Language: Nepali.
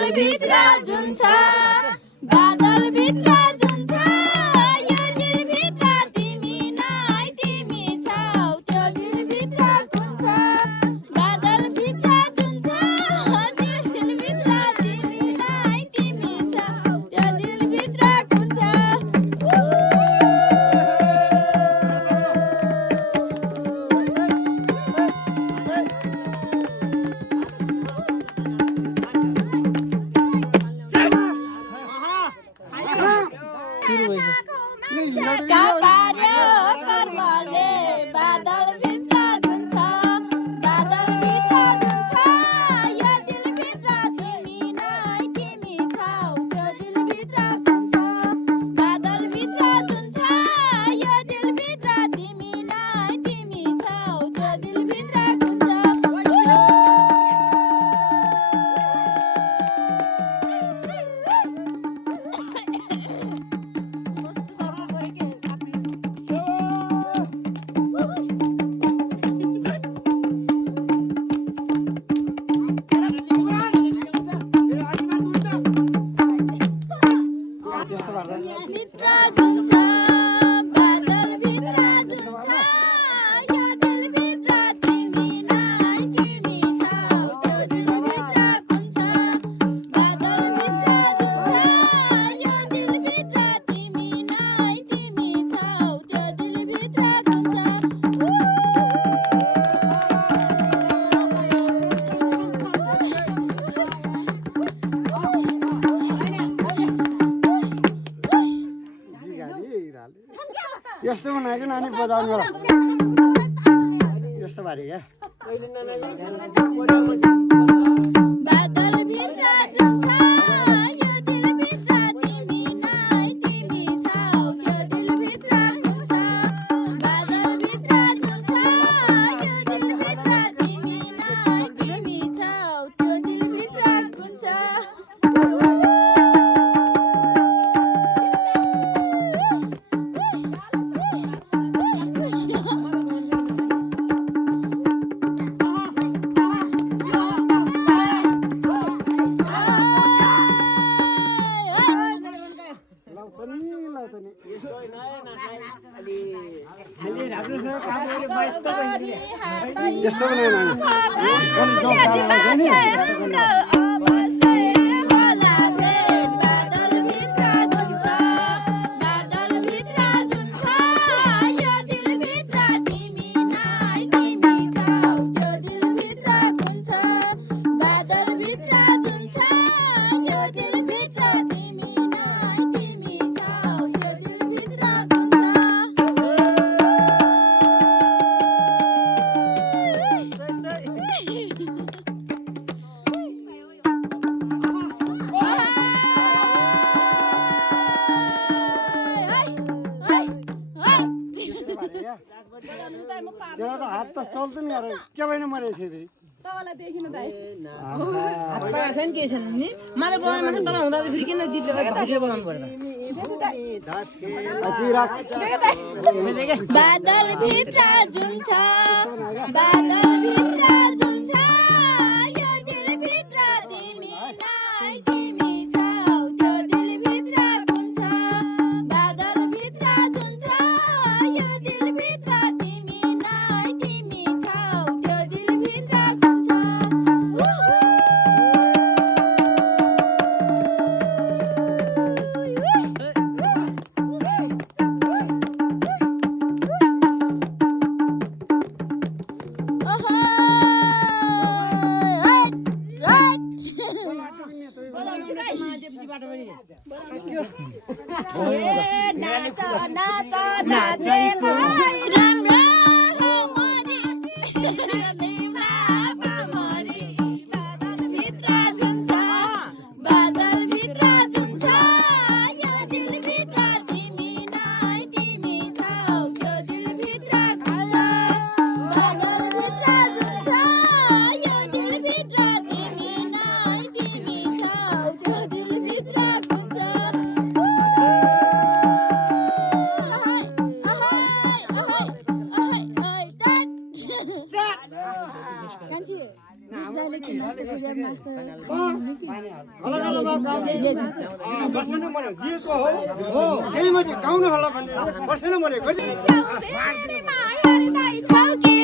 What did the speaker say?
बादलभित्र जुन छ बादलभित्र जुन छ यो दिलभित्र तिमी नै तिमी छौ त्यो दिलभित्र कुन छ बादलभित्र जुन छ त्यो दिलभित्र तिमी नै तिमी छौ त्यो दिलभित्र कुन छ कापार्यो कर्मले बादलभित्र जुन छ बादलभित्र जुन छ यो दिलभित्र तिमी नै तिमी छौ त्यो दिलभित्र कुन छ बादलभित्र जुन छ यो दिलभित्र तिमी नै तिमी छौ त्यो दिलभित्र कुन छ भित्र जुन छ बादलभित्र जुन छ यो दिलभित्र तिमी नै तिमी छौ त्यो दिलभित्र कुन छ बादलभित्र जुन छ यो दिलभित्र तिमी नै तिमी छौ त्यो दिलभित्र कुन छ यस्तो बनाएको नानी बजाउनु यस्तो भारी क्या बादलभित्र जुन छ यो दिलभित्र तिमी नै तिमी छौ त्यो दिलभित्र कुन छ बादलभित्र जुन छ यो दिलभित्र तिमी नै तिमी छौ त्यो दिलभित्र कुन छ यस्तो बनायो नानी यस्तो बादलभित्र जुन छ बादलभित्र जुन छ यो दिलभित्र तिमी नै तिमी छौ त्यो दिलभित्र कुन छ बादलभित्र जुन छ यो दिलभित्र तिमी नै तिमी छौ त्यो दिलभित्र कुन छ तेरो त हात त चल्दैन यार के भएन मरेको थियो फेरि तपाईँलाई देखिनु दाइ हात पाएको छैन के छैन नि मलाई बनाउनु मात्र तपाईँ हुँदा फेरि किन दिदीले भाइले बनाउनु पर्यो बादलभित्र जुन छ बादलभित्र जुन छ यो दिलभित्र तिमी नै तिमी छौ त्यो दिलभित्र कुन छ बादलभित्र जुन छ यो दिलभित्र तिमी नै तिमी छौ त्यो दिलभित्र कुन छ नाच नाच नाचे राम्रो मरि मरि बादलभित्र जुन छ बादलभित्र जुन छ यो दिलभित्र तिमी नै तिमी छौ त्यो दिलभित्र कुन छ बादलभित्र जुन छ यो दिलभित्र तिमी नै तिमी छौ त्यो दिलभित्र कुन छ हल्ला बसेन मैले दिएको हो त्यही माथि गाउनु होला भन्ने बसेन मैले चौबेर माया दाइ चौकी